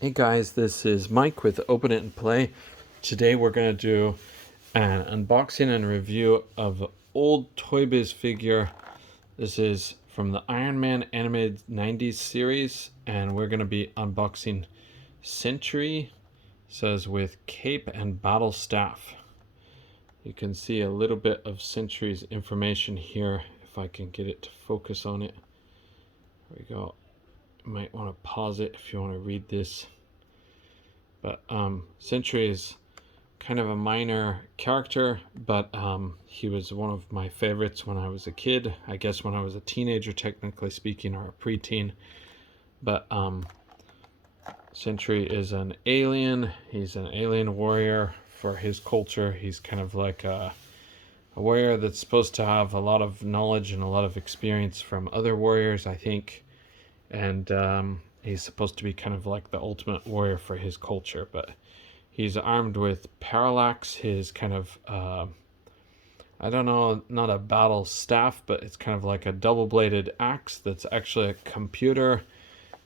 Hey guys, this is Mike with Open It and Play. Today we're going to do an unboxing and review of an old Toy Biz figure. This is from the Iron Man animated 90s series, and we're going to be unboxing Sentry. It says with cape and battle staff. You can see a little bit of Sentry's information here if I can get it to focus on it. There we go. You might want to pause it if you want to read this. But Sentry is kind of a minor character, but he was one of my favorites when I was a kid. I guess when I was a teenager, technically speaking, or a preteen. But Sentry is an alien. He's an alien warrior for his culture. He's kind of like a warrior that's supposed to have a lot of knowledge and a lot of experience from other warriors, I think. And he's supposed to be kind of like the ultimate warrior for his culture, but he's armed with Parallax, his kind of I don't know, not a battle staff, but it's kind of like a double-bladed axe that's actually a computer,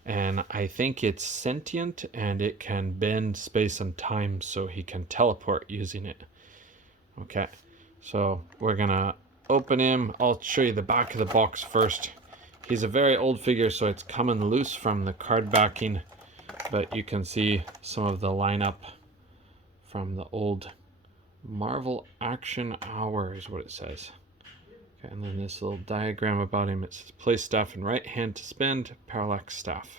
and I think it's sentient and it can bend space and time, so he can teleport using it. Okay, so we're gonna open him. I'll show you the back of the box first. He's a very old figure, so it's coming loose from the card backing, but you can see some of the lineup from the old Marvel Action Hour is what it says. Okay, and then this little diagram about him. It says place staff in right hand to spend, parallax staff.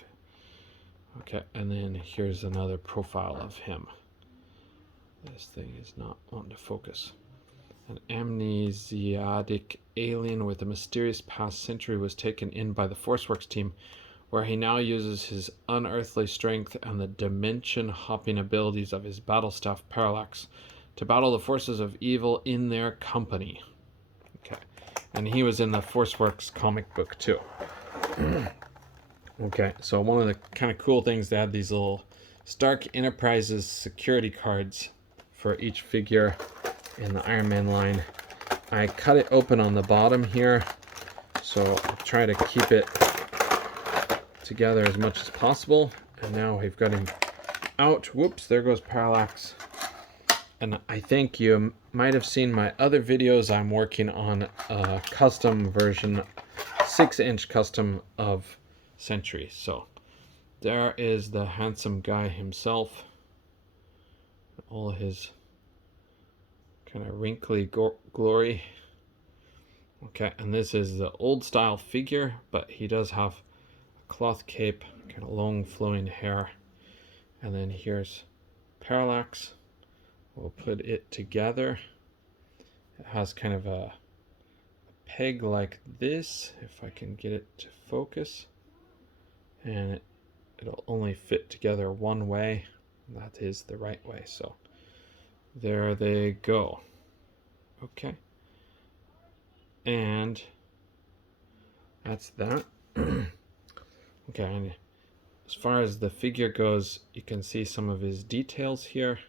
Okay, and then here's another profile of him. This thing is not wanting to focus. An amnesiac alien with a mysterious past Sentry was taken in by the ForceWorks team, where he now uses his unearthly strength and the dimension-hopping abilities of his battle staff Parallax to battle the forces of evil in their company. Okay, and he was in the ForceWorks comic book too. Okay, so one of the kind of cool things, they had these little Stark Enterprises security cards for each figure in the Iron Man line. I cut it open on the bottom here, so I'll try to keep it together as much as possible. And now we've got him out. Whoops, there goes Parallax. And I think you might have seen my other videos. I'm working on a custom version, 6-inch custom of Sentry. So there is the handsome guy himself. All his kind of wrinkly glory. Okay, and this is the old style figure, but he does have a cloth cape, kind of long flowing hair. And then here's Parallax. We'll put it together. It has kind of a peg like this, if I can get it to focus. And it'll only fit together one way. That is the right way. So there they go. Okay. And that's that. Okay, and as far as the figure goes, you can see some of his details here.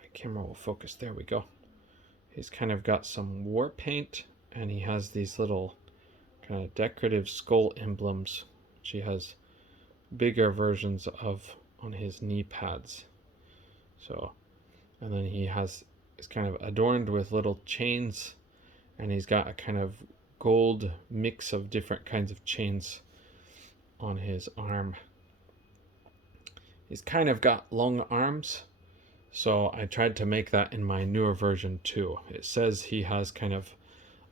My camera will focus. There we go. He's kind of got some war paint, and he has these little kind of decorative skull emblems, which he has bigger versions of on his knee pads. So, and then he has, it's kind of adorned with little chains, and he's got a kind of gold mix of different kinds of chains on his arm. He's kind of got long arms, so I tried to make that in my newer version too. It says he has kind of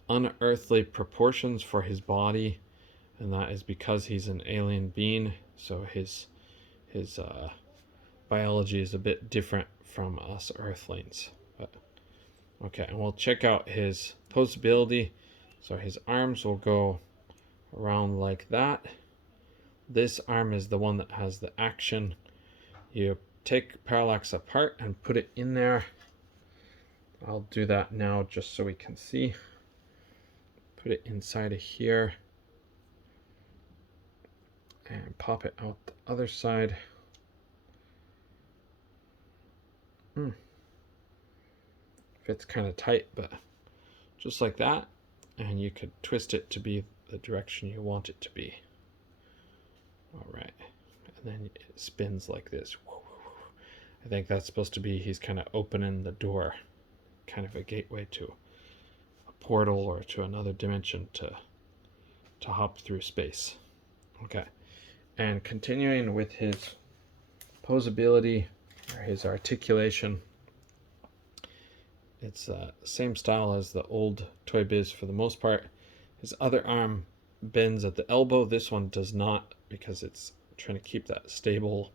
unearthly proportions for his body, and that is because he's an alien being, so his biology is a bit different from us earthlings. But okay, and we'll check out his posability. So his arms will go around like that. This arm is the one that has the action. You take Parallax apart and put it in there. I'll do that now just so we can see. Put it inside of here and pop it out the other side. Fits kind of tight, but just like that. And you could twist it to be the direction you want it to be. All right, and then it spins like this. I think that's supposed to be he's kind of opening the door, kind of a gateway to a portal or to another dimension to hop through space. Okay, and continuing with his posability or his articulation, it's same style as the old Toy Biz for the most part. His other arm bends at the elbow. This one does not, because it's trying to keep that stable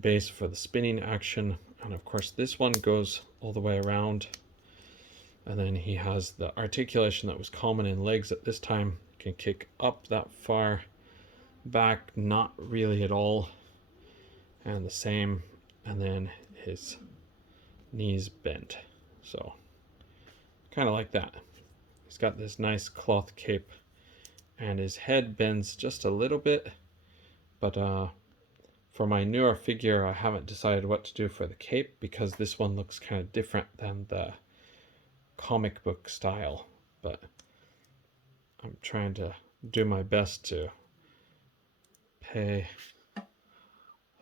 base for the spinning action. And of course this one goes all the way around, and then he has the articulation that was common in legs at this time. Can kick up that far, back not really at all, and the same, and then his knees bent, so kind of like that. He's got this nice cloth cape, and his head bends just a little bit, but for my newer figure I haven't decided what to do for the cape, because this one looks kind of different than the comic book style, but I'm trying to do my best to pay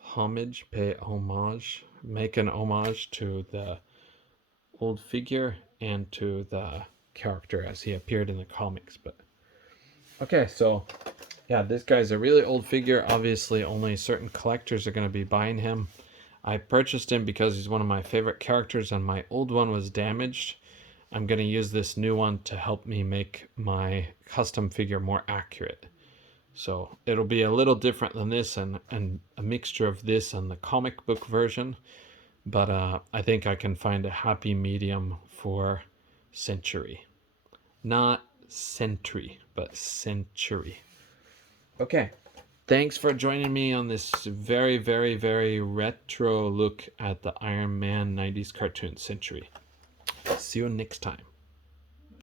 homage, make an homage to the old figure and to the character as he appeared in the comics. But okay, so yeah, this guy's a really old figure. Obviously only certain collectors are going to be buying him. I purchased him because he's one of my favorite characters, and my old one was damaged. I'm going to use this new one to help me make my custom figure more accurate. So it'll be a little different than this, and a mixture of this and the comic book version. But I think I can find a happy medium for Century. Not Century, but Century. Okay. Thanks for joining me on this very, very, very retro look at the Iron Man 90s cartoon Century. See you next time.